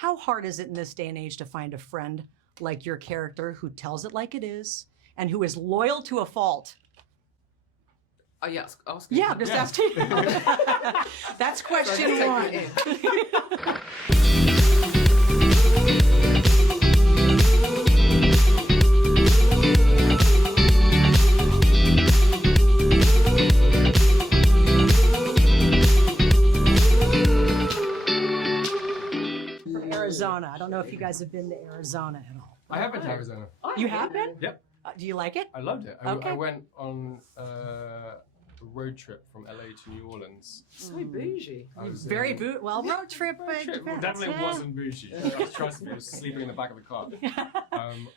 How hard is it in this day and age to find a friend like your character who tells it like it is and who is loyal to a fault? Oh, yeah, ask Yeah, I'm just asking. That's question one. From Arizona. I don't know if you guys have been to Arizona at all. I have been to Arizona. You have been? Yep. Do you like it? I loved it. Okay. I went on a road trip from LA to New Orleans. So bougie. I was Very road trip. Well, definitely wasn't bougie. Trust me, I was sleeping in the back of the car.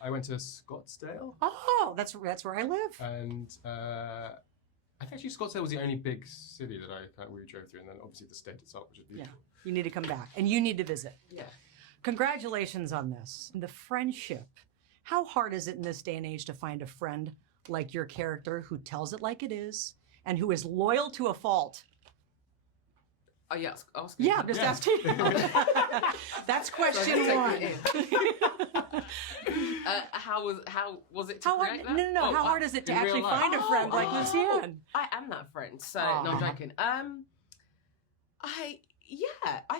I went to Scottsdale. Oh, that's where I live. And I think actually Scottsdale was the only big city that we drove through, and then obviously the state itself, which is beautiful. Yeah, you need to come back, and you need to visit. Yeah. Congratulations on this. The friendship. How hard is it in this day and age to find a friend like your character who tells it like it is and who is loyal to a fault? Oh, yeah, ask Yeah, I'm just asking. That's question one. How was it to How hard? create that? No. How hard is it to actually find a friend like Lucienne? I am that friend. So no, I'm joking. I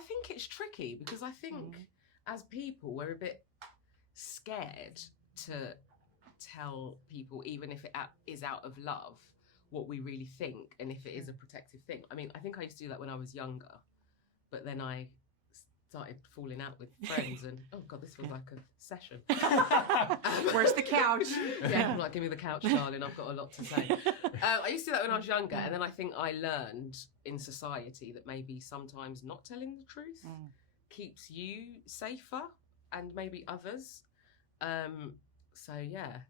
think it's tricky because I think as people we're a bit scared to tell people, even if it is out of love, what we really think and if it is a protective thing. I mean, I think I used to do that when I was younger, but then I started falling out with friends and oh god, this was like a session. Where's the couch? Yeah, I'm like, give me the couch, darling, I've got a lot to say. I used to do that when I was younger, and then I think I learned in society that maybe sometimes not telling the truth keeps you safer and maybe others. So yeah.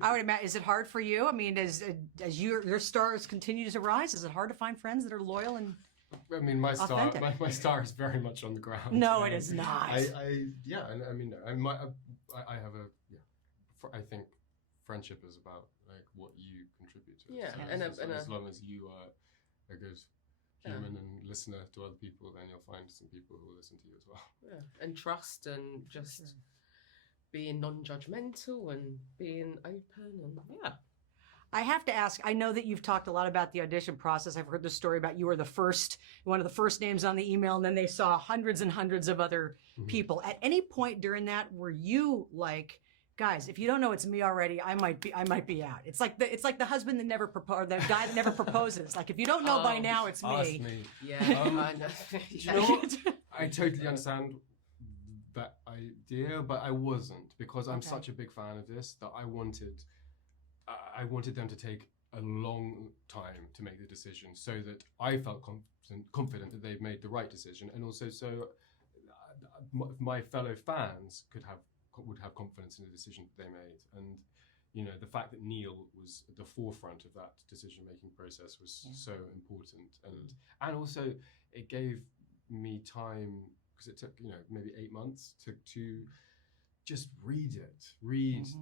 I would imagine. Is it hard for you? I mean, as your stars continue to rise, is it hard to find friends that are loyal and? I mean, my authentic? star is very much on the ground. No, it is not. I have I think friendship is about like what you contribute to. Yeah, so as long as you are a good human and listener to other people, then you'll find some people who will listen to you as well. Yeah, and trust and just being non-judgmental and being open and I have to ask, I know that you've talked a lot about the audition process. I've heard the story about you were one of the first names on the email, and then they saw hundreds and hundreds of other people. At any point during that, were you like, guys, if you don't know it's me already, I might be out. It's like the husband that never proposed, the guy that never proposes. Like if you don't know by now, it's ask me. Yeah, I know. Do you know what? I totally understand that idea, but I wasn't, because I'm such a big fan of this that I wanted them to take a long time to make the decision, so that I felt confident that they've made the right decision, and also so my fellow fans would have confidence in the decision that they made. And you know, the fact that Neil was at the forefront of that decision-making process was so important, and also it gave me time, because it took maybe 8 months to just read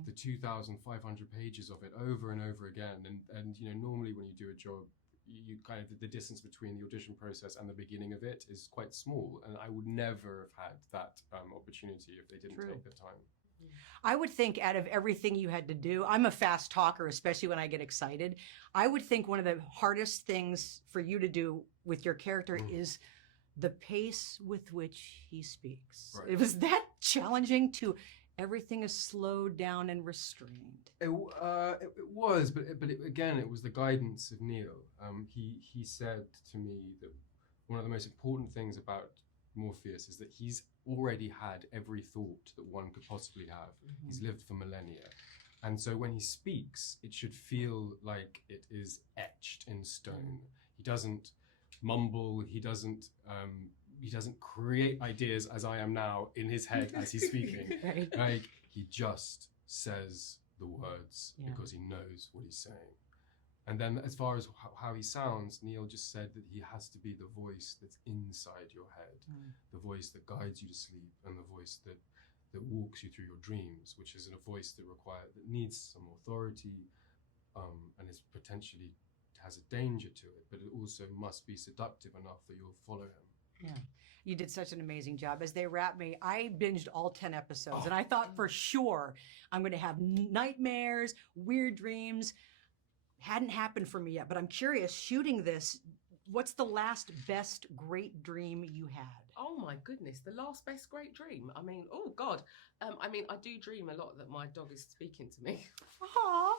the 2,500 pages of it over and over again. And normally when you do a job, you kind of, the distance between the audition process and the beginning of it is quite small. And I would never have had that opportunity if they didn't take the time. I would think out of everything you had to do, I'm a fast talker, especially when I get excited. I would think one of the hardest things for you to do with your character is the pace with which he speaks. Right. It was that challenging to everything is slowed down and restrained. It was, but again, it was the guidance of Neil. He said to me that one of the most important things about Morpheus is that he's already had every thought that one could possibly have. He's lived for millennia. And so when he speaks, it should feel like it is etched in stone. He doesn't mumble, he doesn't create ideas as I am now in his head as he's speaking. Right. Like, he just says the words because he knows what he's saying. And then as far as how he sounds, Neil just said that he has to be the voice that's inside your head, the voice that guides you to sleep, and the voice that walks you through your dreams, which is a voice that needs some authority, and is potentially has a danger to it, but it also must be seductive enough that you'll follow him. Yeah. You did such an amazing job. As they wrap me, I binged all 10 episodes, and I thought for sure I'm going to have nightmares, weird dreams. Hadn't happened for me yet, but I'm curious, shooting this, what's the last best great dream you had? Oh my goodness, the last best great dream. I mean, oh God. I mean, I do dream a lot that my dog is speaking to me. Aww.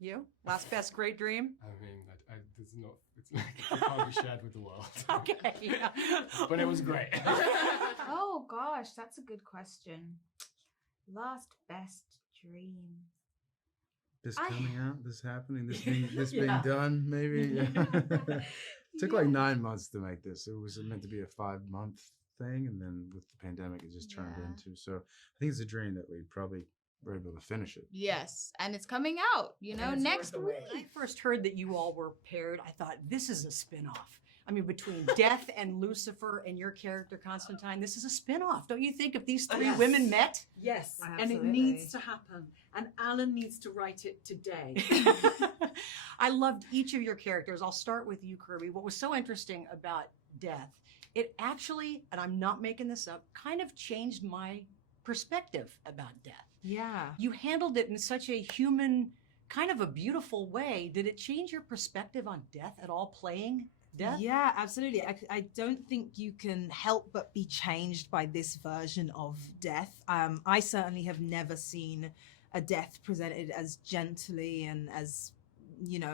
You? Last best great dream? I mean, it's like, it can't be shared with the world. Okay. Yeah. But it was great. Oh gosh, that's a good question. Last best dream. This coming out, this happening, this being Yeah. done, maybe. Took like 9 months to make this. It was meant to be a 5-month thing, and then with the pandemic, it just turned into. So I think it's a dream that we probably were able to finish it. Yes, and it's coming out, next week. When I first heard that you all were paired, I thought, this is a spin-off. I mean, between Death and Lucifer and your character, Constantine, this is a spin-off. Don't you think if these three women met? Yes, and it Absolutely. needs to happen. And Allan needs to write it today. I loved each of your characters. I'll start with you, Kirby. What was so interesting about Death, it actually, and I'm not making this up, kind of changed my perspective about death. Yeah. You handled it in such a human, kind of a beautiful way. Did it change your perspective on death at all, playing death? Yeah, absolutely. I don't think you can help but be changed by this version of death. I certainly have never seen a death presented as gently and as,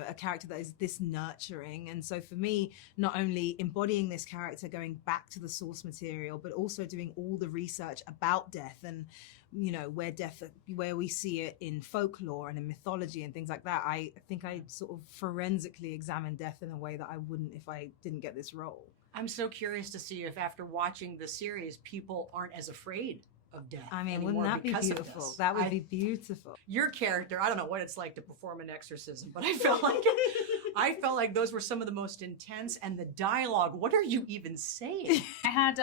a character that is this nurturing. And so for me, not only embodying this character, going back to the source material, but also doing all the research about death and, where we see it in folklore and in mythology and things like that. I think I sort of forensically examine death in a way that I wouldn't if I didn't get this role. I'm so curious to see if after watching the series, people aren't as afraid of death. I mean, anymore wouldn't that be because of beautiful? this. That would be beautiful. Your character, I don't know what it's like to perform an exorcism, but I felt like those were some of the most intense, and the dialogue. What are you even saying? I had to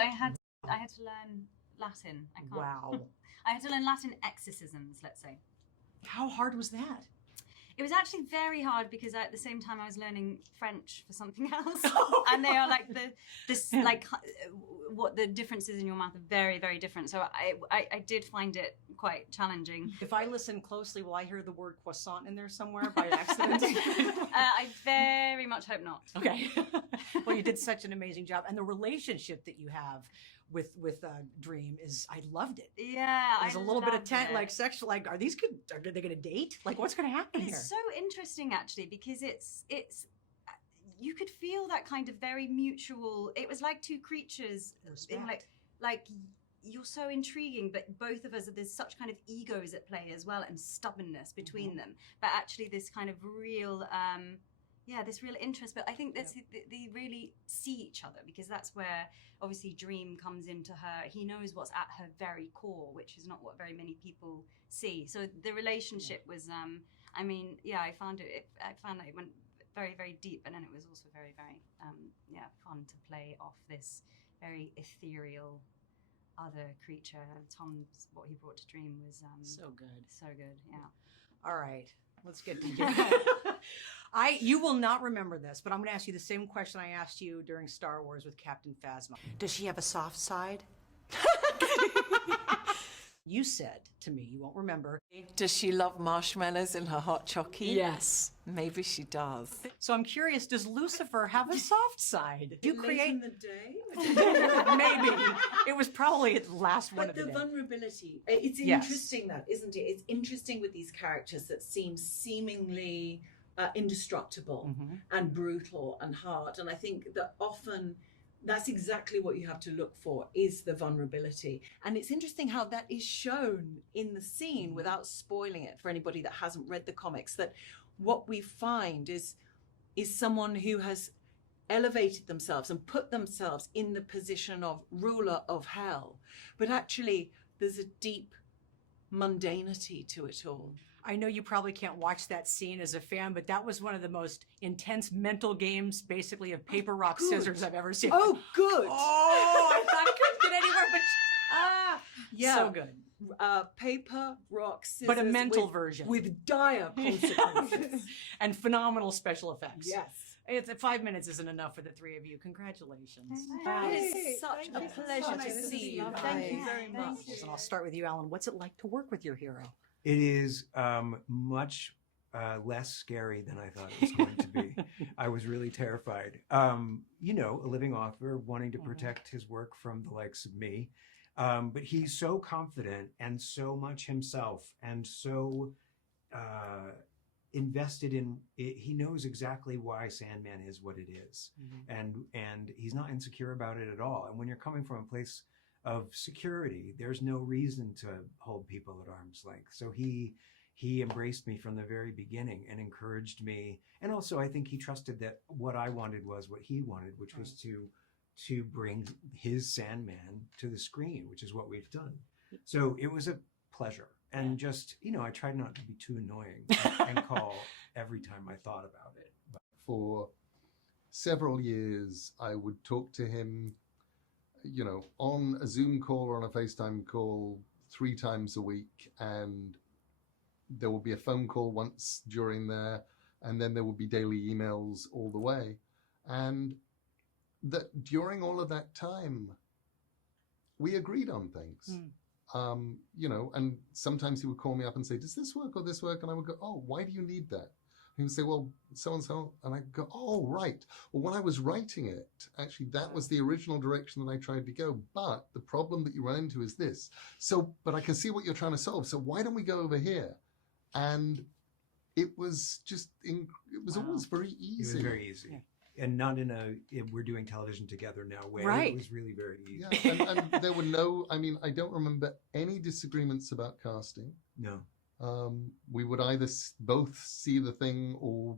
learn Latin. I can't. Wow. I had to learn Latin exorcisms, let's say. How hard was that? It was actually very hard because at the same time I was learning French for something else, Oh, and they are like what the differences in your mouth are very, very different. So I did find it quite challenging. If I listen closely, will I hear the word croissant in there somewhere by accident? I very much hope not. Okay. Well, you did such an amazing job, and the relationship that you have with Dream is, I loved it. Yeah, There's a little bit of loved it. like sexual, like are they going to date? Like what's going to happen here? It's so interesting actually because it's you could feel that kind of very mutual. It was like two creatures in like you're so intriguing, but both of us, there's such kind of egos at play as well and stubbornness between them. But actually this kind of real this real interest. But I think that's they really see each other, because that's where obviously Dream comes into her. He knows what's at her very core, which is not what very many people see. So the relationship was, I found that it went very, very deep, and then it was also very, very, fun to play off this very ethereal other creature. Tom's, what he brought to Dream was So good. so good. Yeah. All right, let's get to you. You will not remember this, but I'm going to ask you the same question I asked you during Star Wars with Captain Phasma. Does she have a soft side? You said to me, you won't remember. Does she love marshmallows in her hot chocolate? Yes. Maybe she does. So I'm curious, does Lucifer have a soft side? You Late create in the day? maybe. It was probably the last one But of the the day. vulnerability, it's Yes. interesting that, isn't it? It's interesting with these characters that seem seemingly indestructible and brutal and hard. And I think that often that's exactly what you have to look for, is the vulnerability. And it's interesting how that is shown in the scene without spoiling it for anybody that hasn't read the comics, that what we find is someone who has elevated themselves and put themselves in the position of ruler of hell. But actually, there's a deep mundanity to it all. I know you probably can't watch that scene as a fan, but that was one of the most intense mental games, basically, of paper, rock, scissors I've ever seen. Oh, good. Oh, I thought it couldn't get anywhere, but Yeah. so good. Paper, rock, scissors. But a mental with, version. With dire consequences. And phenomenal special effects. Yes. It's 5 minutes isn't enough for the three of you. Congratulations. It is such a pleasure to see you. Thank you guys. very much. And I'll start with you, Alan. What's it like to work with your hero? It is much less scary than I thought it was going to be. I was really terrified. You know, a living author wanting to protect his work from the likes of me. But he's so confident and so much himself and so invested in it. He knows exactly why Sandman is what it is. And he's not insecure about it at all. And when you're coming from a place of security, there's no reason to hold people at arm's length. So he embraced me from the very beginning and encouraged me. And also I think he trusted that what I wanted was what he wanted, which was to bring his Sandman to the screen, which is what we've done. So it was a pleasure. And just, you know, I tried not to be too annoying and call every time I thought about it. For several years, I would talk to him, you know, on a Zoom call or on a FaceTime call 3 times a week. And there will be a phone call once during there. And then there will be daily emails all the way. And that during all of that time, we agreed on things. You know, and sometimes he would call me up and say, does this work or this work? And I would go, oh, why do you need that? And he would say, well, so-and-so. And I'd go, oh, right. Well, when I was writing it, actually, that was the original direction that I tried to go. But the problem that you run into is this. So, but I can see what you're trying to solve. So why don't we go over here? And it was just, it was always very easy. It was very easy. Yeah. And not in we're doing television together now way. Right. It was really very easy. Yeah, and there were no, I mean, I don't remember any disagreements about casting. No. We would either both see the thing or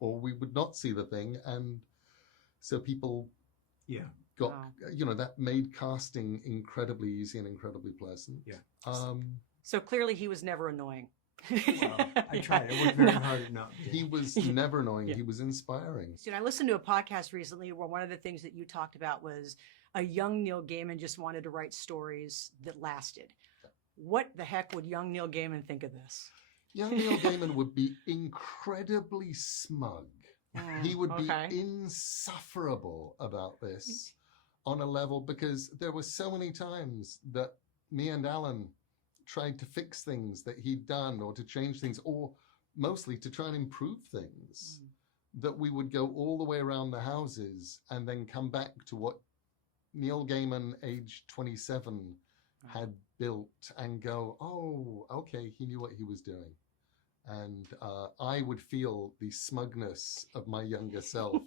we would not see the thing. And so people got, you know, that made casting incredibly easy and incredibly pleasant. Yeah. So clearly he was never annoying. Well, I tried. I worked very hard at not. He was never annoying. He was inspiring. I listened to a podcast recently where one of the things that you talked about was a young Neil Gaiman just wanted to write stories that lasted. What the heck would young Neil Gaiman think of this? Young Neil Gaiman would be incredibly smug. He would be insufferable about this on a level because there were so many times that me and Allan tried to fix things that he'd done or to change things or mostly to try and improve things that we would go all the way around the houses and then come back to what Neil Gaiman, age 27, had built and go, oh, okay, he knew what he was doing. And I would feel the smugness of my younger self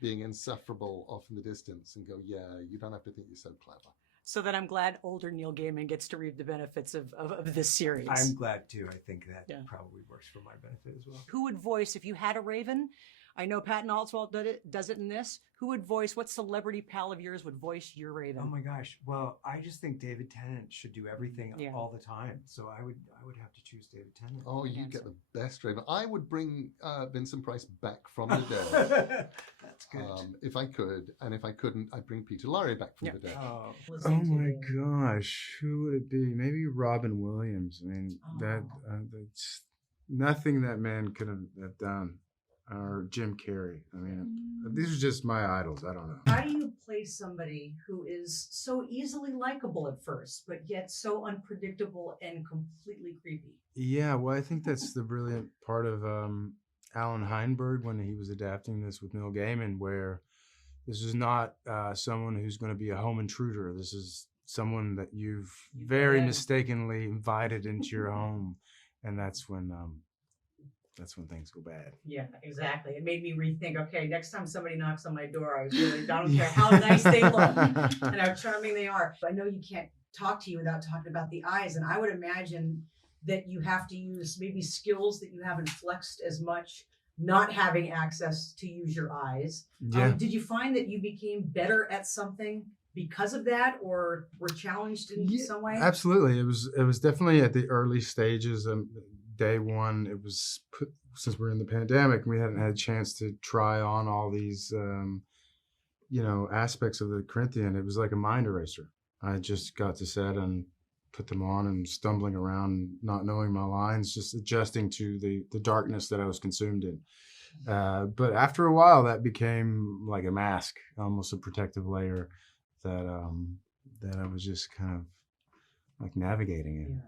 being insufferable off in the distance and go, yeah, you don't have to think you're so clever. So that I'm glad older Neil Gaiman gets to reap the benefits of this series. I'm glad too. I think that probably works for my benefit as well. Who would voice, if you had a Raven, I know Patton Oswalt does it in this, who would voice, what celebrity pal of yours would voice your Raven? Oh my gosh. Well, I just think David Tennant should do everything all the time. So I would have to choose David Tennant. Oh, you get the best Raven. I would bring Vincent Price back from the dead. That's good. If I could, and if I couldn't, I'd bring Peter Lorre back from the dead. Oh my gosh, who would it be? Maybe Robin Williams. I mean, that's nothing that man could have done. Or Jim Carrey. I mean, these are just my idols. I don't know. How do you play somebody who is so easily likable at first, but yet so unpredictable and completely creepy? Yeah, well, I think that's the brilliant part of Allan Heinberg when he was adapting this with Neil Gaiman, where this is not someone who's going to be a home intruder. This is someone that you've very mistakenly invited into your home, and that's when things go bad. Yeah, exactly. It made me rethink, okay, next time somebody knocks on my door, I don't care how nice they look and how charming they are. I know you can't talk to you without talking about the eyes, and I would imagine that you have to use maybe skills that you haven't flexed as much, not having access to use your eyes. Yeah. Did you find that you became better at something because of that, or were challenged in some way? Absolutely. It was definitely at the early stages. Day one, it was since we're in the pandemic, we hadn't had a chance to try on all these, aspects of the Corinthian. It was like a mind eraser. I just got to set and put them on and stumbling around, not knowing my lines, just adjusting to the darkness that I was consumed in. But after a while, that became like a mask, almost a protective layer that I was just kind of like navigating in.